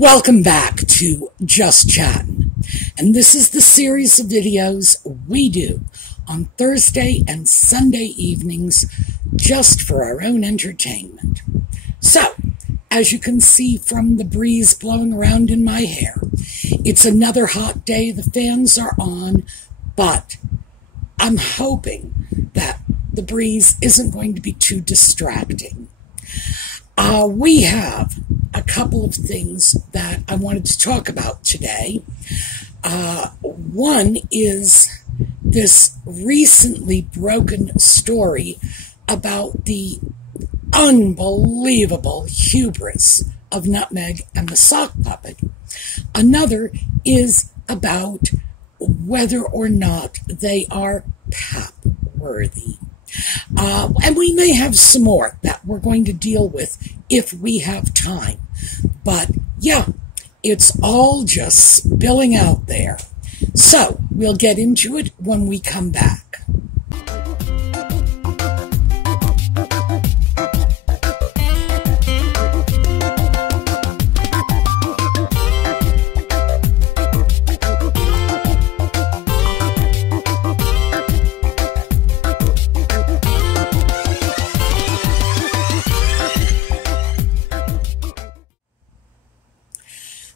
Welcome back to Just Chattin', and this is the series of videos we do on Thursday and Sunday evenings just for our own entertainment. So, as you can see from the breeze blowing around in my hair, it's another hot day, the fans are on, but I'm hoping that the breeze isn't going to be too distracting. We have a couple of things that I wanted to talk about today. One is this recently broken story about the unbelievable hubris of Nutmeg and the sock puppet. Another is about whether or not they are pap worthy. And we may have some more that we're going to deal with if we have time. But yeah, it's all just spilling out there. So we'll get into it when we come back.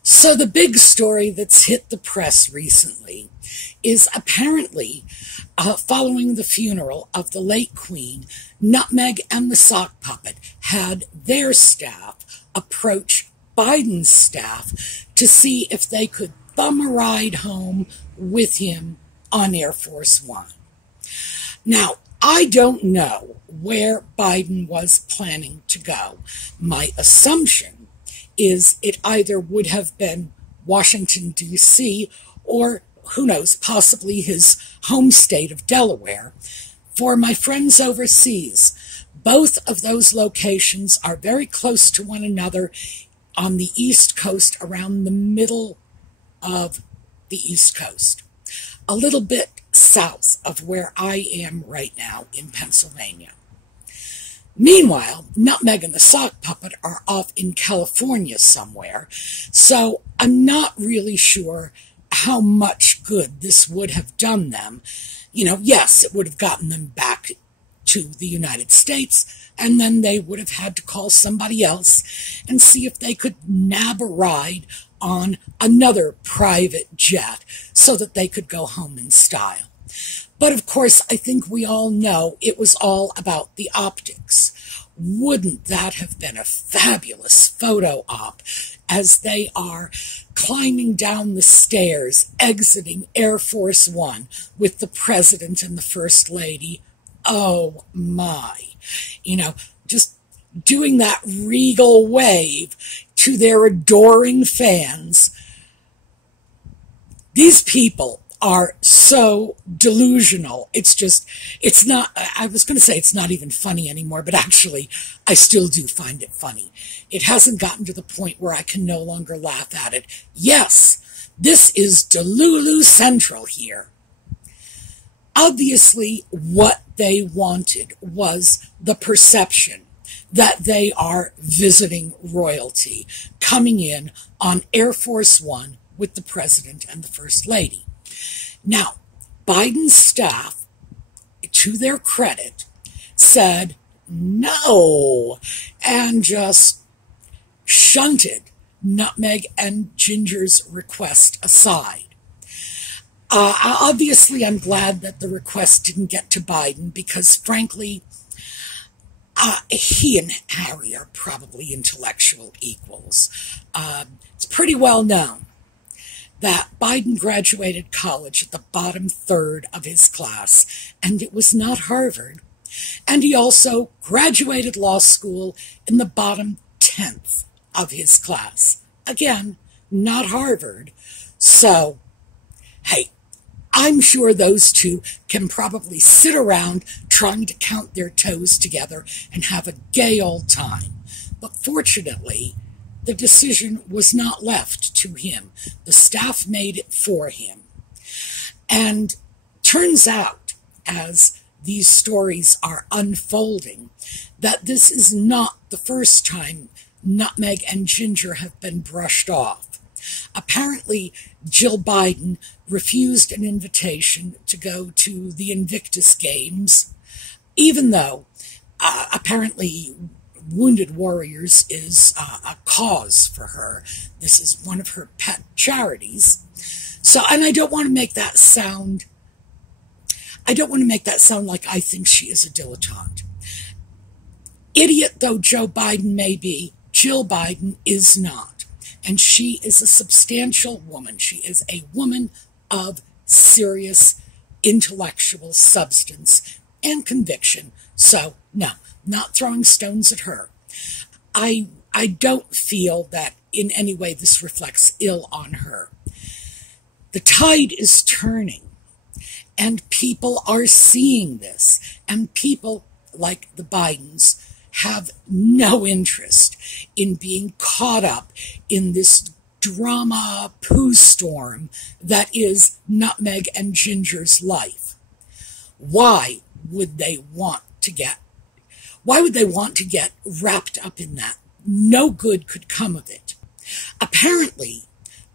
So the big story that's hit the press recently is apparently following the funeral of the late Queen, Nutmeg and the sock puppet had their staff approach Biden's staff to see if they could bum a ride home with him on Air Force One. Now, I don't know where Biden was planning to go. My assumption is it either would have been Washington, D.C., or, who knows, possibly his home state of Delaware. For my friends overseas, both of those locations are very close to one another on the East Coast, around the middle of the East Coast, a little bit south of where I am right now in Pennsylvania. Meanwhile, Nutmeg and the sock puppet are off in California somewhere, so I'm not really sure how much good this would have done them. You know, yes, it would have gotten them back to the United States, and then they would have had to call somebody else and see if they could nab a ride on another private jet so that they could go home in style. But of course, I think we all know it was all about the optics. Wouldn't that have been a fabulous photo op as they are climbing down the stairs, exiting Air Force One with the President and the First Lady? Oh my. You know, just doing that regal wave to their adoring fans. These people are so delusional. It's not, I was going to say it's not even funny anymore, but actually I still do find it funny. It hasn't gotten to the point where I can no longer laugh at it. Yes, this is Delulu Central here. Obviously, what they wanted was the perception that they are visiting royalty, coming in on Air Force One with the President and the First Lady. Now, Biden's staff, to their credit, said no and just shunted Nutmeg and Ginger's request aside. Obviously, I'm glad that the request didn't get to Biden because, frankly, he and Harry are probably intellectual equals. It's pretty well known that Biden graduated college at the bottom third of his class, and it was not Harvard. And he also graduated law school in the bottom 10th of his class. Again, not Harvard. So, hey, I'm sure those two can probably sit around trying to count their toes together and have a gay old time. But fortunately, the decision was not left to him. The staff made it for him. And turns out, as these stories are unfolding, that this is not the first time Nutmeg and Ginger have been brushed off. Apparently, Jill Biden refused an invitation to go to the Invictus Games, even though apparently Wounded Warriors is a cause for her. This is one of her pet charities. So, and I don't want to make that sound like I think she is a dilettante. Idiot though Joe Biden may be, Jill Biden is not. And she is a substantial woman. She is a woman of serious intellectual substance and conviction. So, no, not throwing stones at her. I don't feel that in any way this reflects ill on her. The tide is turning, and people are seeing this, and people like the Bidens have no interest in being caught up in this drama poo storm that is Nutmeg and Ginger's life. Why would they want to get wrapped up in that? No good could come of it. Apparently,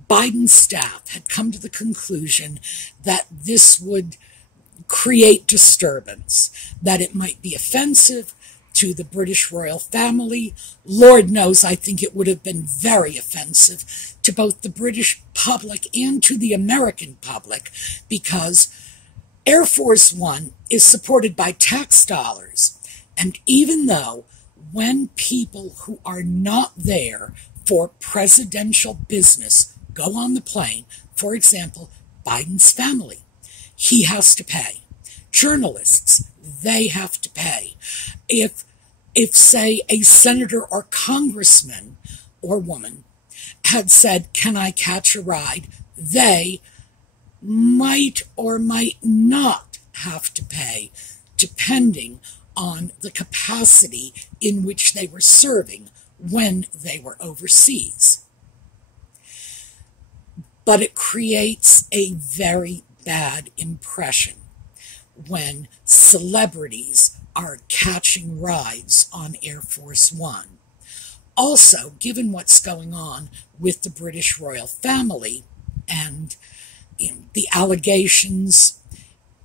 Biden's staff had come to the conclusion that this would create disturbance, that it might be offensive to the British royal family. Lord knows I think it would have been very offensive to both the British public and to the American public, because Air Force One is supported by tax dollars. And even though when people who are not there for presidential business go on the plane, for example, Biden's family, he has to pay. Journalists, they have to pay. If say, a senator or congressman or woman had said, "Can I catch a ride?" they might or might not have to pay, depending on the capacity in which they were serving when they were overseas. But it creates a very bad impression when celebrities are catching rides on Air Force One. Also, given what's going on with the British royal family and the allegations,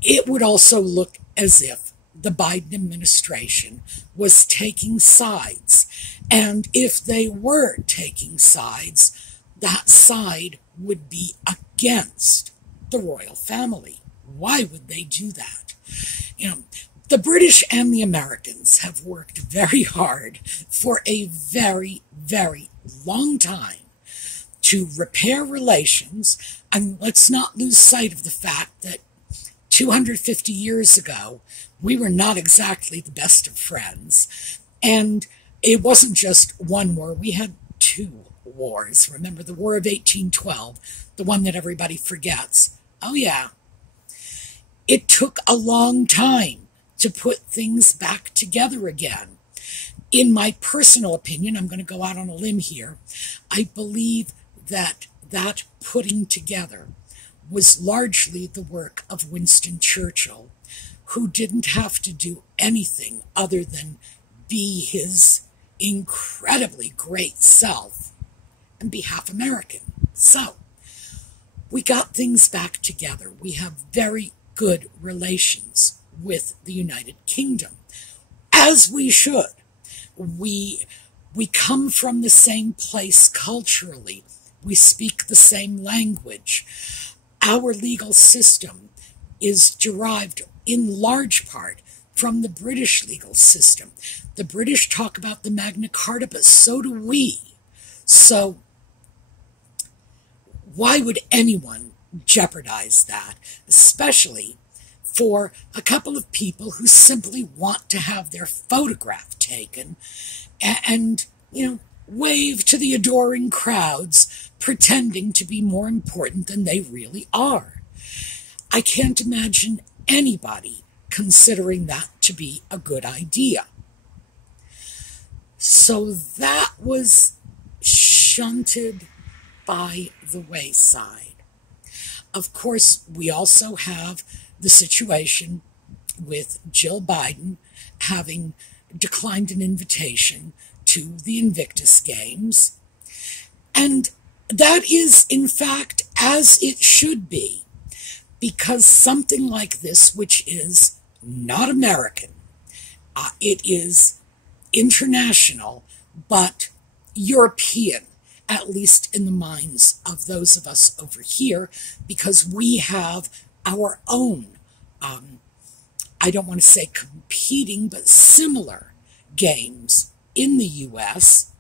it would also look as if the Biden administration was taking sides. And if they were taking sides, that side would be against the royal family. Why would they do that? The British and the Americans have worked very hard for a very, very long time to repair relations. And let's not lose sight of the fact that 250 years ago, we were not exactly the best of friends. And it wasn't just one war, we had two wars. Remember the War of 1812, the one that everybody forgets. Oh yeah. It took a long time to put things back together again. In my personal opinion, I'm going to go out on a limb here, I believe that putting together was largely the work of Winston Churchill, who didn't have to do anything other than be his incredibly great self and be half American. So, we got things back together. We have very good relations with the United Kingdom, as we should. We come from the same place culturally. We speak the same language. Our legal system is derived in large part from the British legal system. The British talk about the Magna Carta, but so do we. So why would anyone jeopardize that, especially for a couple of people who simply want to have their photograph taken and wave to the adoring crowds, pretending to be more important than they really are? I can't imagine anybody considering that to be a good idea. So that was shunted by the wayside. Of course, we also have the situation with Jill Biden having declined an invitation to the Invictus Games. And that is, in fact, as it should be, because something like this, which is not American, it is international, but European, at least in the minds of those of us over here, because we have our own, I don't want to say competing, but similar games in the U.S.,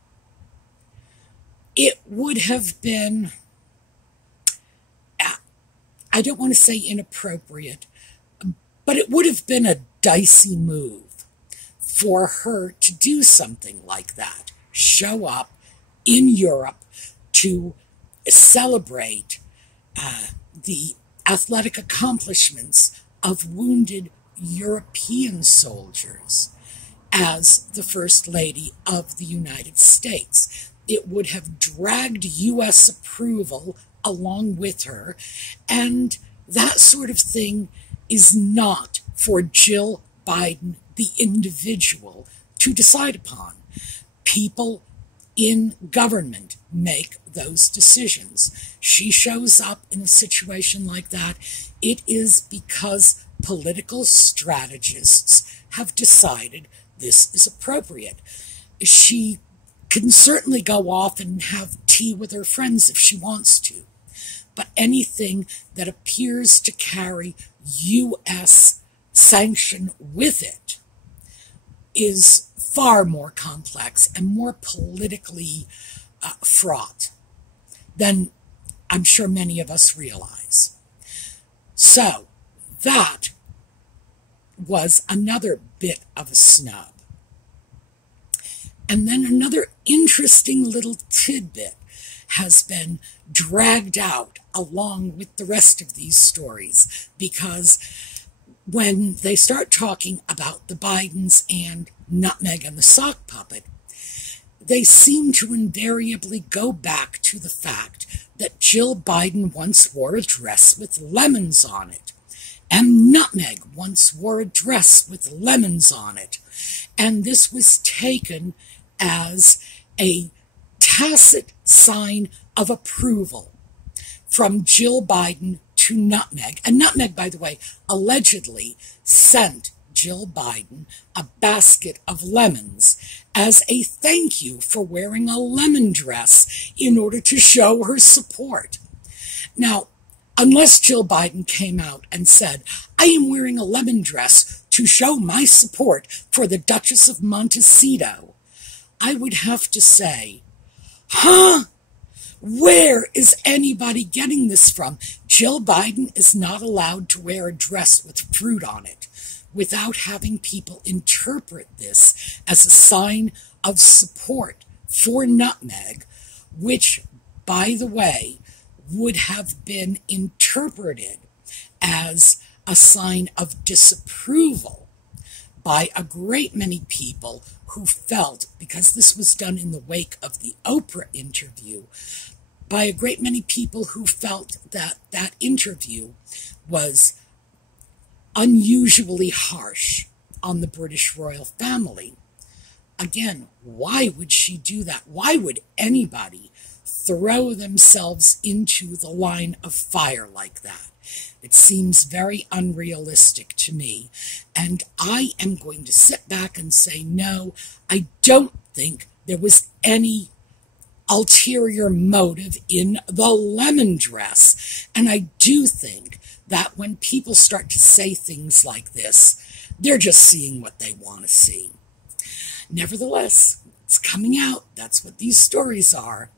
it would have been, I don't want to say inappropriate, but it would have been a dicey move for her to do something like that, show up in Europe to celebrate the athletic accomplishments of wounded European soldiers as the First Lady of the United States. It would have dragged U.S. approval along with her, and that sort of thing is not for Jill Biden, the individual, to decide upon. People in government make those decisions. She shows up in a situation like that. It is because political strategists have decided this is appropriate. She can certainly go off and have tea with her friends if she wants to, but anything that appears to carry U.S. sanction with it is far more complex and more politically fraught than I'm sure many of us realize. So that was another bit of a snub. And then another interesting little tidbit has been dragged out along with the rest of these stories, because when they start talking about the Bidens and Nutmeg and the sock puppet, they seem to invariably go back to the fact that Jill Biden once wore a dress with lemons on it, and Nutmeg once wore a dress with lemons on it, and this was taken as a tacit sign of approval from Jill Biden to Nutmeg. And Nutmeg, by the way, allegedly sent Jill Biden a basket of lemons as a thank you for wearing a lemon dress in order to show her support. Now, unless Jill Biden came out and said, I am wearing a lemon dress to show my support for the Duchess of Montecito, I would have to say, where is anybody getting this from? Jill Biden is not allowed to wear a dress with fruit on it without having people interpret this as a sign of support for Nutmeg, which, by the way, would have been interpreted as a sign of disapproval by a great many people who felt, because this was done in the wake of the Oprah interview, by a great many people who felt that that interview was unusually harsh on the British royal family. Again, why would she do that? Why would anybody throw themselves into the line of fire like that? It seems very unrealistic to me, and I am going to sit back and say, no, I don't think there was any ulterior motive in the lemon dress. And I do think that when people start to say things like this, they're just seeing what they want to see. Nevertheless, it's coming out. That's what these stories are.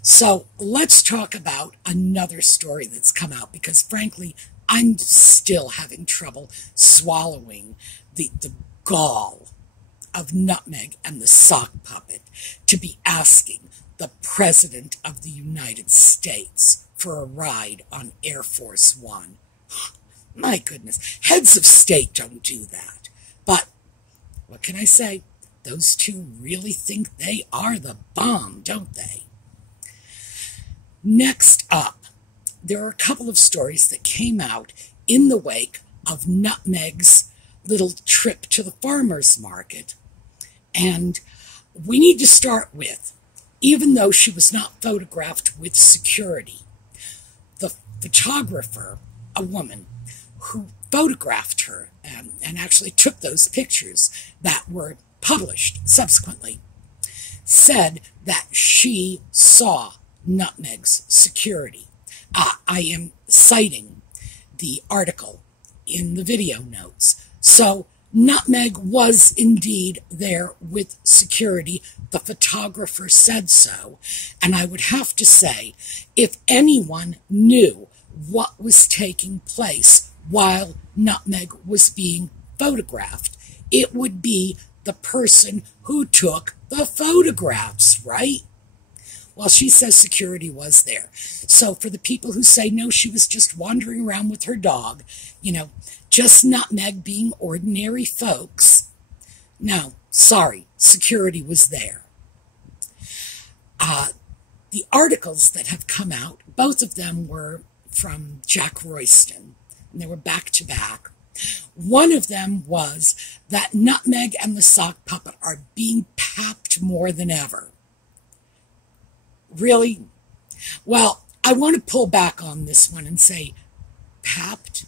So let's talk about another story that's come out, because frankly, I'm still having trouble swallowing the gall of Nutmeg and the sock puppet to be asking the President of the United States for a ride on Air Force One. My goodness, heads of state don't do that. But what can I say? Those two really think they are the bomb, don't they? Next up, there are a couple of stories that came out in the wake of Nutmeg's little trip to the farmer's market. And we need to start with, even though she was not photographed with security, the photographer, a woman who photographed her and actually took those pictures that were published subsequently, said that she saw Nutmeg's security. I am citing the article in the video notes. So Nutmeg was indeed there with security. The photographer said so. And I would have to say, if anyone knew what was taking place while Nutmeg was being photographed, it would be the person who took the photographs, right? Well, she says security was there. So for the people who say, no, she was just wandering around with her dog, just Nutmeg being ordinary folks, no, sorry, security was there. The articles that have come out, both of them were from Jack Royston, and they were back to back. One of them was that Nutmeg and the sock puppet are being papped more than ever. Really? Well, I want to pull back on this one and say, papped?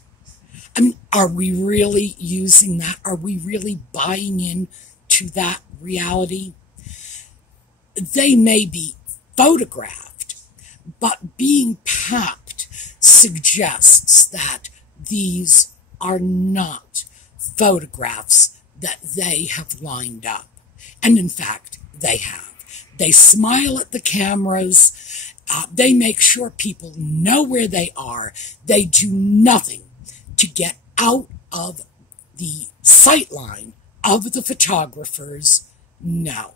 I mean, are we really using that? Are we really buying into that reality? They may be photographed, but being papped suggests that these are not photographs that they have lined up. And in fact, they have. They smile at the cameras. They make sure people know where they are. They do nothing to get out of the sightline of the photographers. No.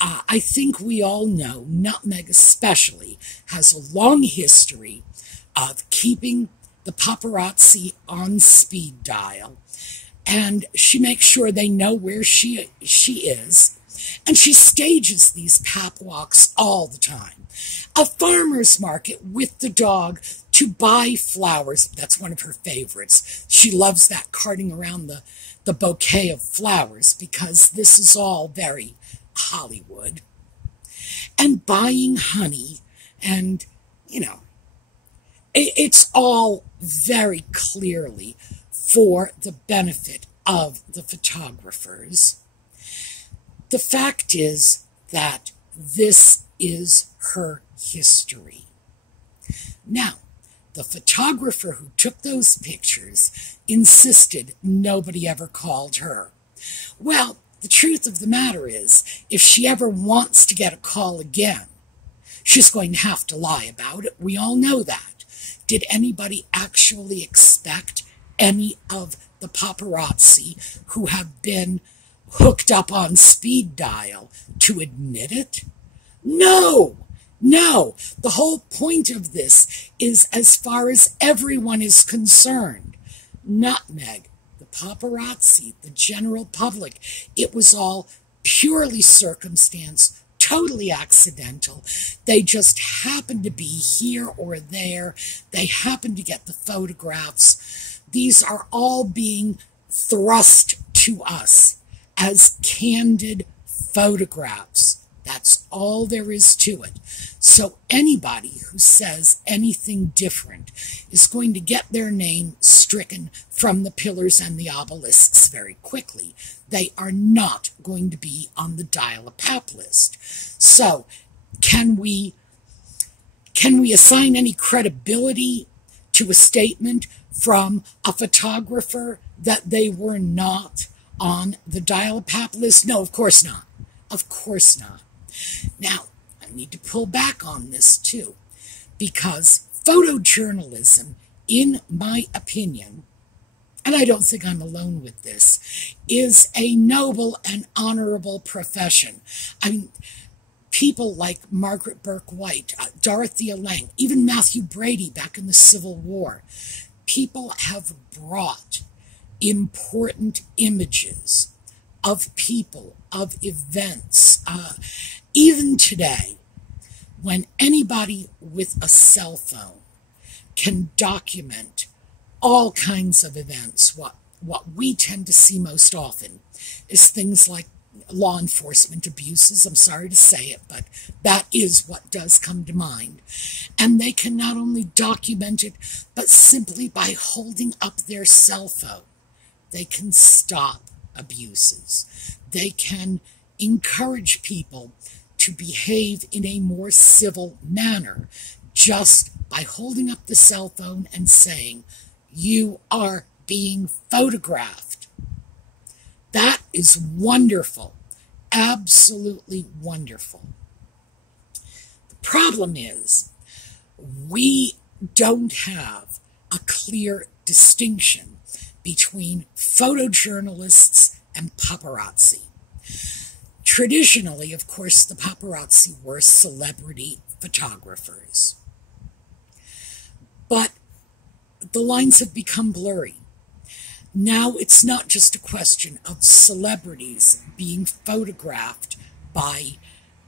I think we all know, Nutmeg especially, has a long history of keeping the paparazzi on speed dial. And she makes sure they know where she is. And she stages these pap walks all the time. A farmer's market with the dog to buy flowers. That's one of her favorites. She loves that carting around the bouquet of flowers because this is all very Hollywood. And buying honey and, it's all very clearly for the benefit of the photographers. The fact is that this is her history. Now, the photographer who took those pictures insisted nobody ever called her. Well, the truth of the matter is, if she ever wants to get a call again, she's going to have to lie about it. We all know that. Did anybody actually expect any of the paparazzi who have been hooked up on speed dial to admit it? No. The whole point of this is, as far as everyone is concerned, Nutmeg, the paparazzi, the general public, it was all purely circumstance, totally accidental. They just happened to be here or there. They happened to get the photographs. These are all being thrust to us as candid photographs. That's all there is to it. So anybody who says anything different is going to get their name stricken from the pillars and the obelisks very quickly. They are not going to be on the dial-a-pap list. So can we assign any credibility to a statement from a photographer that they were not on the dial-a-pap list? No, of course not. Of course not. Now, I need to pull back on this too, because photojournalism, in my opinion, and I don't think I'm alone with this, is a noble and honorable profession. I mean, people like Margaret Burke White, Dorothea Lange, even Matthew Brady back in the Civil War, people have brought important images of people, of events. Even today, when anybody with a cell phone can document all kinds of events, what we tend to see most often is things like law enforcement abuses. I'm sorry to say it, but that is what does come to mind. And they can not only document it, but simply by holding up their cell phone, they can stop abuses. They can encourage people to behave in a more civil manner just by holding up the cell phone and saying, "You are being photographed." That is wonderful. Absolutely wonderful. The problem is we don't have a clear distinction between photojournalists and paparazzi. Traditionally, of course, the paparazzi were celebrity photographers. But the lines have become blurry. Now it's not just a question of celebrities being photographed by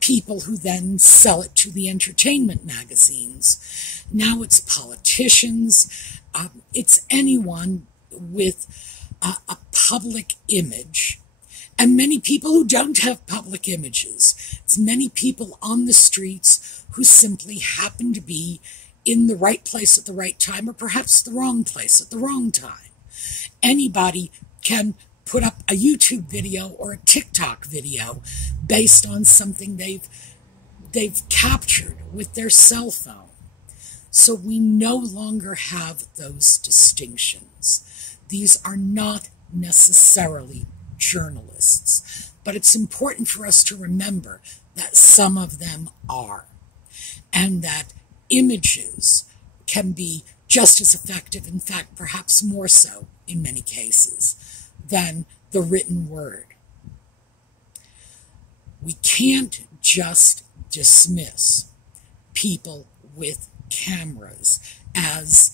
people who then sell it to the entertainment magazines. Now it's politicians. It's anyone with a public image. And many people who don't have public images. It's many people on the streets who simply happen to be in the right place at the right time, or perhaps the wrong place at the wrong time. Anybody can put up a YouTube video or a TikTok video based on something they've captured with their cell phone. So we no longer have those distinctions. These are not necessarily journalists, but it's important for us to remember that some of them are, and that images can be just as effective, in fact, perhaps more so in many cases, than the written word. We can't just dismiss people with cameras as,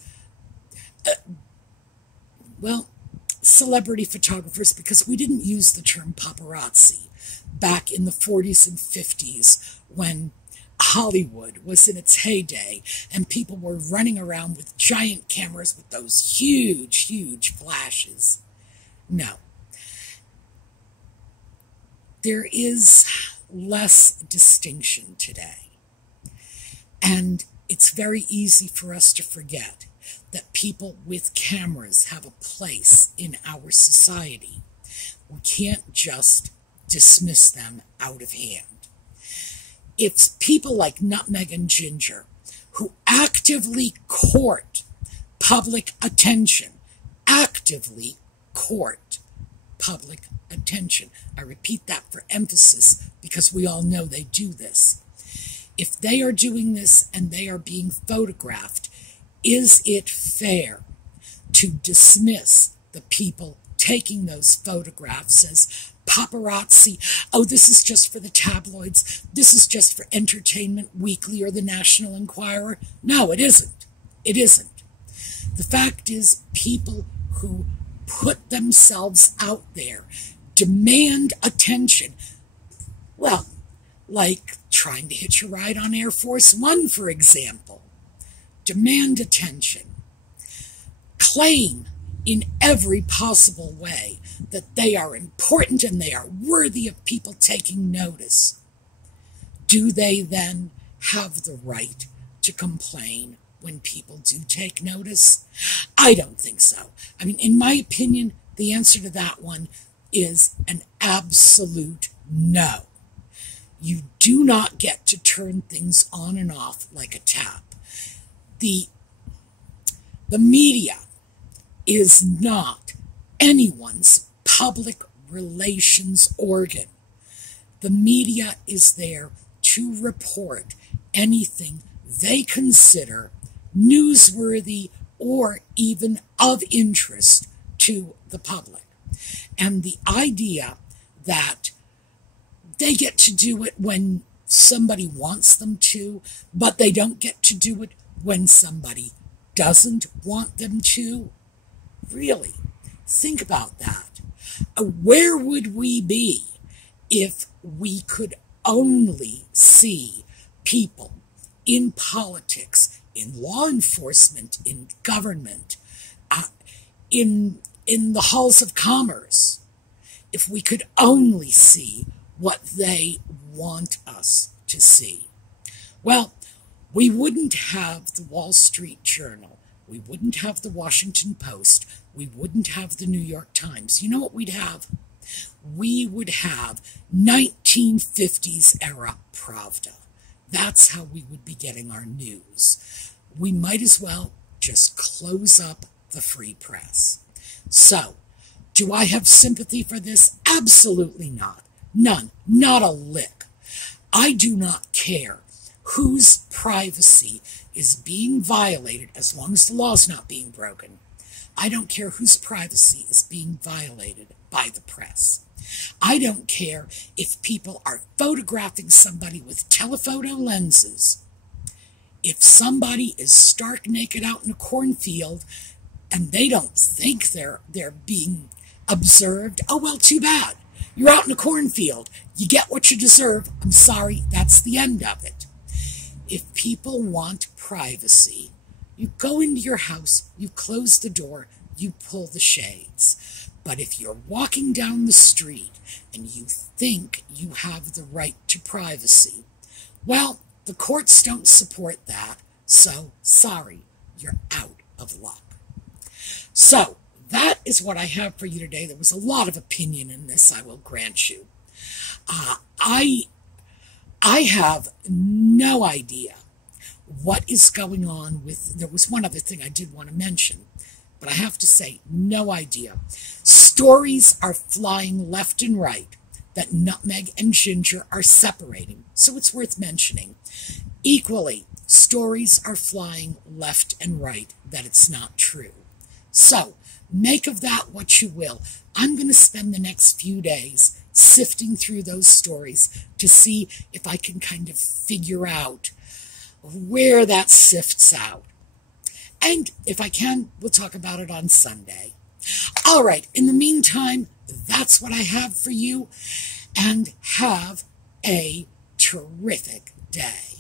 celebrity photographers, because we didn't use the term paparazzi back in the 40s and 50s when Hollywood was in its heyday and people were running around with giant cameras with those huge, huge flashes. No. There is less distinction today. And it's very easy for us to forget that people with cameras have a place in our society. We can't just dismiss them out of hand. It's people like Nutmeg and Ginger who actively court public attention, actively court public attention. I repeat that for emphasis because we all know they do this. If they are doing this and they are being photographed, is it fair to dismiss the people taking those photographs as paparazzi? Oh, this is just for the tabloids. This is just for Entertainment Weekly or the National Enquirer. No, it isn't. It isn't. The fact is, people who put themselves out there demand attention. Well, like trying to hitch a ride on Air Force One, for example. Demand attention. Claim in every possible way that they are important and they are worthy of people taking notice. Do they then have the right to complain when people do take notice? I don't think so. I mean, in my opinion, the answer to that one is an absolute no. You do not get to turn things on and off like a tap. The media is not anyone's public relations organ. The media is there to report anything they consider newsworthy or even of interest to the public. And the idea that they get to do it when somebody wants them to, but they don't get to do it when somebody doesn't want them to, really, think about that. Where would we be if we could only see people in politics, in law enforcement, in government, in the halls of commerce? if we could only see what they want us to see. Well, we wouldn't have the Wall Street Journal. We wouldn't have the Washington Post. We wouldn't have the New York Times. You know what we'd have? We would have 1950s era Pravda. That's how we would be getting our news. We might as well just close up the free press. So, do I have sympathy for this? Absolutely not. None. Not a lick. I do not care whose privacy is being violated as long as the law's not being broken. I don't care whose privacy is being violated by the press. I don't care if people are photographing somebody with telephoto lenses. If somebody is stark naked out in a cornfield and they don't think they're being observed, oh, well, too bad. You're out in a cornfield. You get what you deserve. I'm sorry, that's the end of it. If people want privacy, you go into your house, you close the door, you pull the shades. But if you're walking down the street and you think you have the right to privacy, well, the courts don't support that, so sorry, you're out of luck. So, that is what I have for you today. There was a lot of opinion in this, I will grant you. I have no idea what is going on with... There was one other thing I did want to mention, but I have to say, no idea. Stories are flying left and right that Nutmeg and Ginger are separating, so it's worth mentioning. Equally, stories are flying left and right that it's not true. So, make of that what you will. I'm going to spend the next few days sifting through those stories to see if I can kind of figure out where that sifts out. And if I can, we'll talk about it on Sunday. All right, in the meantime, that's what I have for you, and have a terrific day.